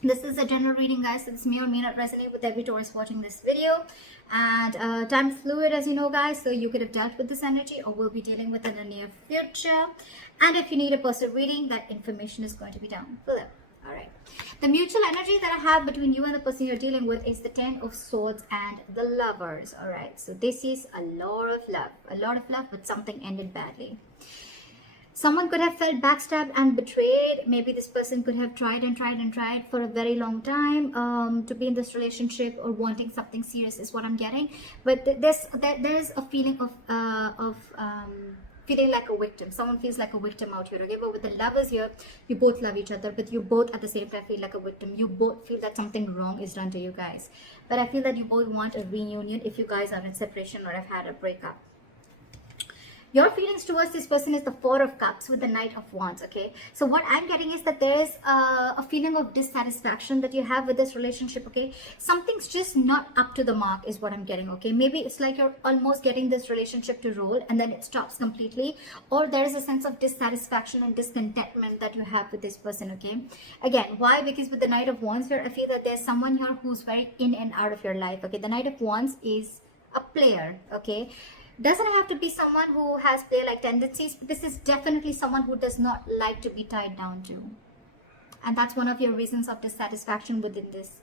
This is a general reading, guys, so this may or may not resonate with every Taurus watching this video. And time is fluid, as you know, guys, so you could have dealt with this energy or will be dealing with it in the near future. And if you need a personal reading, that information is going to be down below. All right. The mutual energy that I have between you and the person you're dealing with is the Ten of Swords and the Lovers. All right. So this is a lot of love, but something ended badly. Someone could have felt backstabbed and betrayed. Maybe this person could have tried for a very long time to be in this relationship or wanting something serious is what I'm getting. But there's a feeling of feeling like a victim. Someone feels like a victim out here, okay? But with the Lovers here, you both love each other, but you both at the same time feel like a victim. You both feel that something wrong is done to you guys. But I feel that you both want a reunion if you guys are in separation or have had a breakup. Your feelings towards this person is the Four of Cups with the Knight of Wands, okay? So what I'm getting is that there is a feeling of dissatisfaction that you have with this relationship, okay? Something's just not up to the mark is what I'm getting, okay? Maybe it's like you're almost getting this relationship to roll and then it stops completely, or there is a sense of dissatisfaction and discontentment that you have with this person, okay? Again, why? Because with the Knight of Wands here, I feel that there's someone here who's very in and out of your life, okay? The Knight of Wands is a player, okay? Doesn't have to be someone who has player-like tendencies, but this is definitely someone who does not like to be tied down to. And that's one of your reasons of dissatisfaction within this.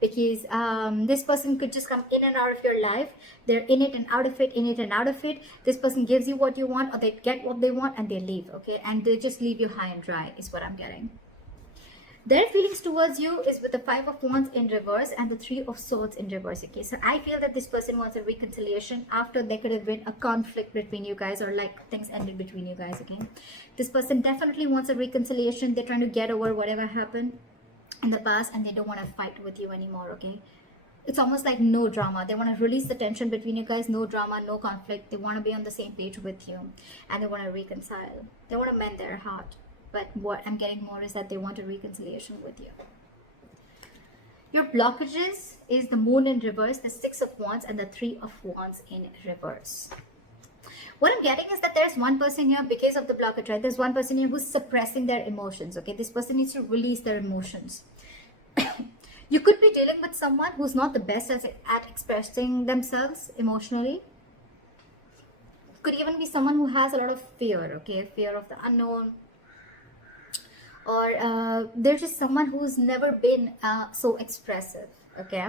Because this person could just come in and out of your life. They're in it and out of it, in it and out of it. This person gives you what you want, or they get what they want and they leave, okay? And they just leave you high and dry is what I'm getting. Their feelings towards you is with the Five of Wands in reverse and the Three of Swords in reverse, okay? So I feel that this person wants a reconciliation after there could have been a conflict between you guys, or like things ended between you guys, okay? This person definitely wants a reconciliation. They're trying to get over whatever happened in the past and they don't want to fight with you anymore, okay? It's almost like no drama. They want to release the tension between you guys. No drama, no conflict. They want to be on the same page with you and they want to reconcile. They want to mend their heart. But what I'm getting more is that they want a reconciliation with you. Your blockages is the Moon in reverse, the Six of Wands, and the Three of Wands in reverse. What I'm getting is that there's one person here, because of the blockage, right? There's one person here who's suppressing their emotions, okay? This person needs to release their emotions. You could be dealing with someone who's not the best at expressing themselves emotionally. Could even be someone who has a lot of fear, okay? Fear of the unknown. Or there's just someone who's never been so expressive, okay?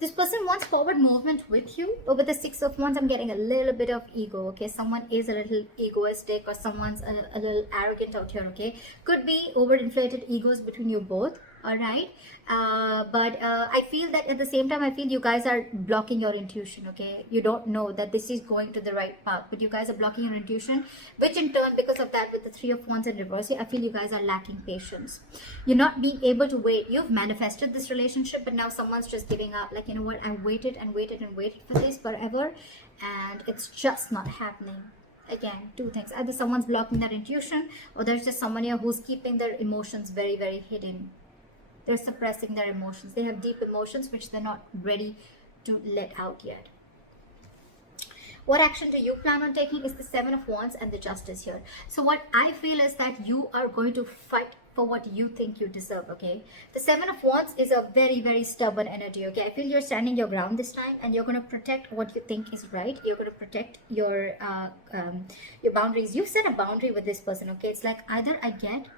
This person wants forward movement with you, but with the Six of Wands, I'm getting a little bit of ego, okay? Someone is a little egoistic, or someone's a little arrogant out here, okay? Could be overinflated egos between you both, all right? But I feel that at the same time, I feel you guys are blocking your intuition, okay? You don't know that this is going to the right path, but you guys are blocking your intuition, which in turn, because of that, with the Three of Wands in reverse, I feel you guys are lacking patience. You're not being able to wait. You've manifested this relationship, but now someone's just giving up. Like, you know what? I waited and waited and waited for this forever, and it's just not happening. Again, two things. Either someone's blocking their intuition, or there's just someone here who's keeping their emotions very, very hidden. They're suppressing their emotions. They have deep emotions which they're not ready to let out yet. What action do you plan on taking is the Seven of Wands and the Justice here. So what I feel is that you are going to fight for what you think you deserve, okay? The Seven of Wands is a very, very stubborn energy, okay? I feel you're standing your ground this time and you're going to protect what you think is right. You're going to protect your boundaries. You've set a boundary with this person, okay? It's like either I get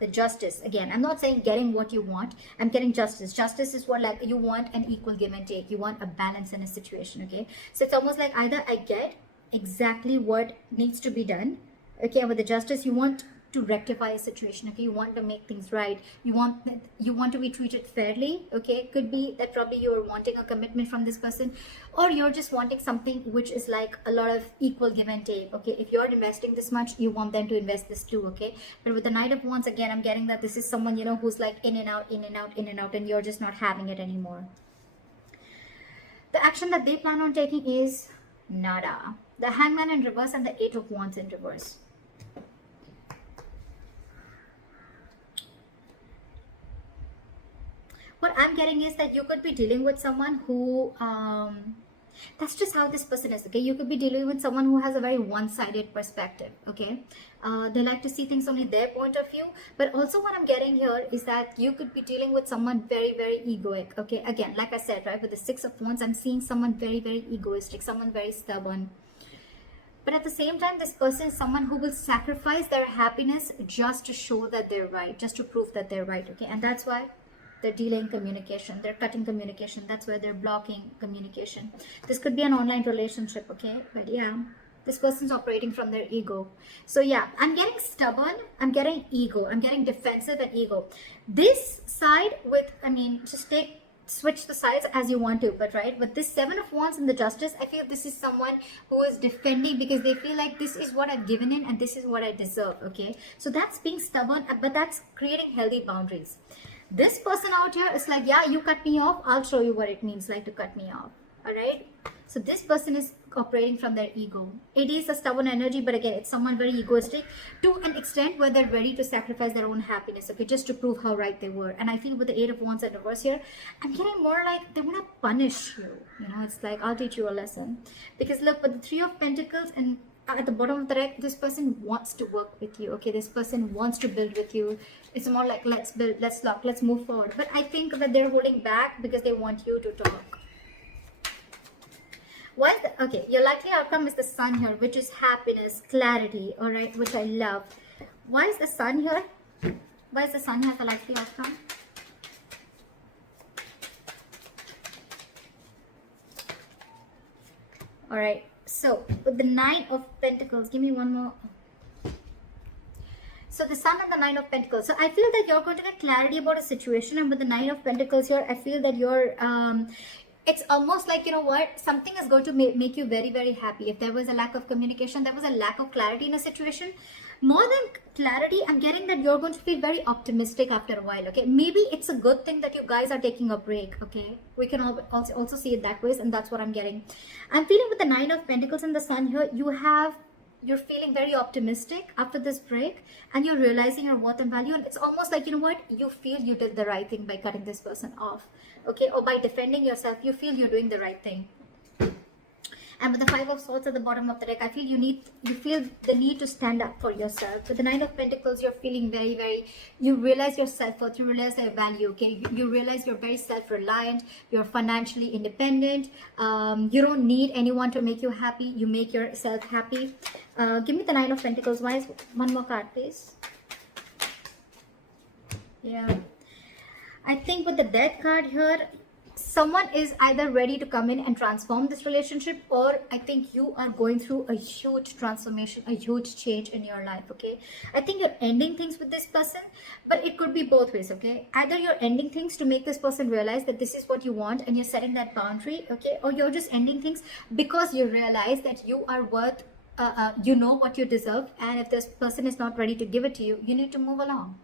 the justice. Again, I'm not saying getting what you want. I'm getting justice. Justice is what, like, you want an equal give and take. You want a balance in a situation, okay? So it's almost like either I get exactly what needs to be done, okay? And with the justice, you want to rectify a situation, okay? You want to make things right. You want to be treated fairly, okay? Could be that probably you're wanting a commitment from this person, or you're just wanting something which is like a lot of equal give and take, okay? If you're investing this much, you want them to invest this too, okay? But with the Knight of Wands, again, I'm getting that this is someone, you know, who's like in and out, in and out, in and out, and you're just not having it anymore. The action that they plan on taking is nada. The Hangman in reverse and the Eight of Wands in reverse. What I'm getting is that you could be dealing with someone who That's just how this person is, okay? You could be dealing with someone who has a very one-sided perspective, okay? They like to see things only their point of view. But also what I'm getting here is that you could be dealing with someone very, very egoic, okay? Again, like I said, right, with the Six of Wands, I'm seeing someone very, very egoistic, someone very stubborn. But at the same time, this person is someone who will sacrifice their happiness just to show that they're right, just to prove that they're right, okay? And that's why they're delaying communication, they're cutting communication, that's why they're blocking communication. This could be an online relationship, okay? But yeah, this person's operating from their ego. So yeah, I'm getting stubborn, I'm getting ego, I'm getting defensive and ego. This side with, I mean, just switch the sides as you want to, but right, with this Seven of Wands and the Justice, I feel this is someone who is defending because they feel like this is what I've given in and this is what I deserve, okay? So that's being stubborn, but that's creating healthy boundaries. This person out here is like, yeah, you cut me off, I'll show you what it means like to cut me off. All right, so this person is operating from their ego. It is a stubborn energy, but again, it's someone very egoistic to an extent where they're ready to sacrifice their own happiness, okay, just to prove how right they were. And I feel with the Eight of Wands and reverse here, I'm getting more like they want to punish you, you know? It's like, I'll teach you a lesson. Because look, with the Three of Pentacles and at the bottom of the deck, this person wants to work with you, okay? This person wants to build with you. It's more like, let's build, let's lock, let's move forward. But I think that they're holding back because they want you to talk. Why is the, okay, your likely outcome is the Sun here, which is happiness, clarity, all right, which I love. Why is the Sun here? Why is the Sun here the likely outcome? All right, so with the Nine of Pentacles, give me one more. So the Sun and the Nine of Pentacles. So I feel that you're going to get clarity about a situation, and with the Nine of Pentacles here, I feel that you're it's almost like, you know what, something is going to make you very, very happy. If there was a lack of communication, there was a lack of clarity in a situation, more than clarity, I'm getting that you're going to feel very optimistic after a while, okay? Maybe it's a good thing that you guys are taking a break, okay? We can also see it that way, and that's what I'm getting. I'm feeling with the Nine of Pentacles and the Sun here, you're feeling very optimistic after this break, and you're realizing your worth and value, and it's almost like, you know what, you feel you did the right thing by cutting this person off, okay? Or by defending yourself, you feel you're doing the right thing. And with the Five of Swords at the bottom of the deck, I feel you feel the need to stand up for yourself. With the Nine of Pentacles, you're feeling very, very, you realize your self-worth, you realize your value, okay? You realize you're very self-reliant, you're financially independent, you don't need anyone to make you happy, you make yourself happy. Give me the Nine of Pentacles. Why is one more card, please? Yeah. I think with the Death card here, someone is either ready to come in and transform this relationship, or I think you are going through a huge transformation, a huge change in your life, okay? I think you're ending things with this person, but it could be both ways, okay? Either you're ending things to make this person realize that this is what you want and you're setting that boundary, okay? Or you're just ending things because you realize that you are worth, you know what you deserve, and if this person is not ready to give it to you, you need to move along.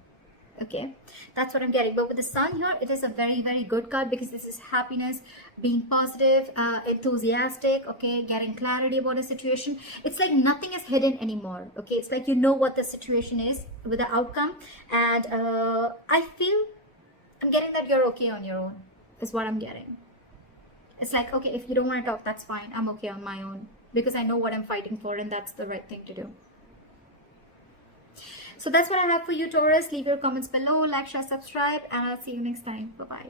Okay, that's what I'm getting. But with the Sun here, it is a very, very good card because this is happiness, being positive, enthusiastic, okay, getting clarity about a situation. It's like nothing is hidden anymore, okay? It's like you know what the situation is with the outcome, and I feel I'm getting that you're okay on your own is what I'm getting. It's like, okay, if you don't want to talk, that's fine. I'm okay on my own because I know what I'm fighting for, and that's the right thing to do. So that's what I have for you, Taurus. Leave your comments below, like, share, subscribe, and I'll see you next time. Bye-bye.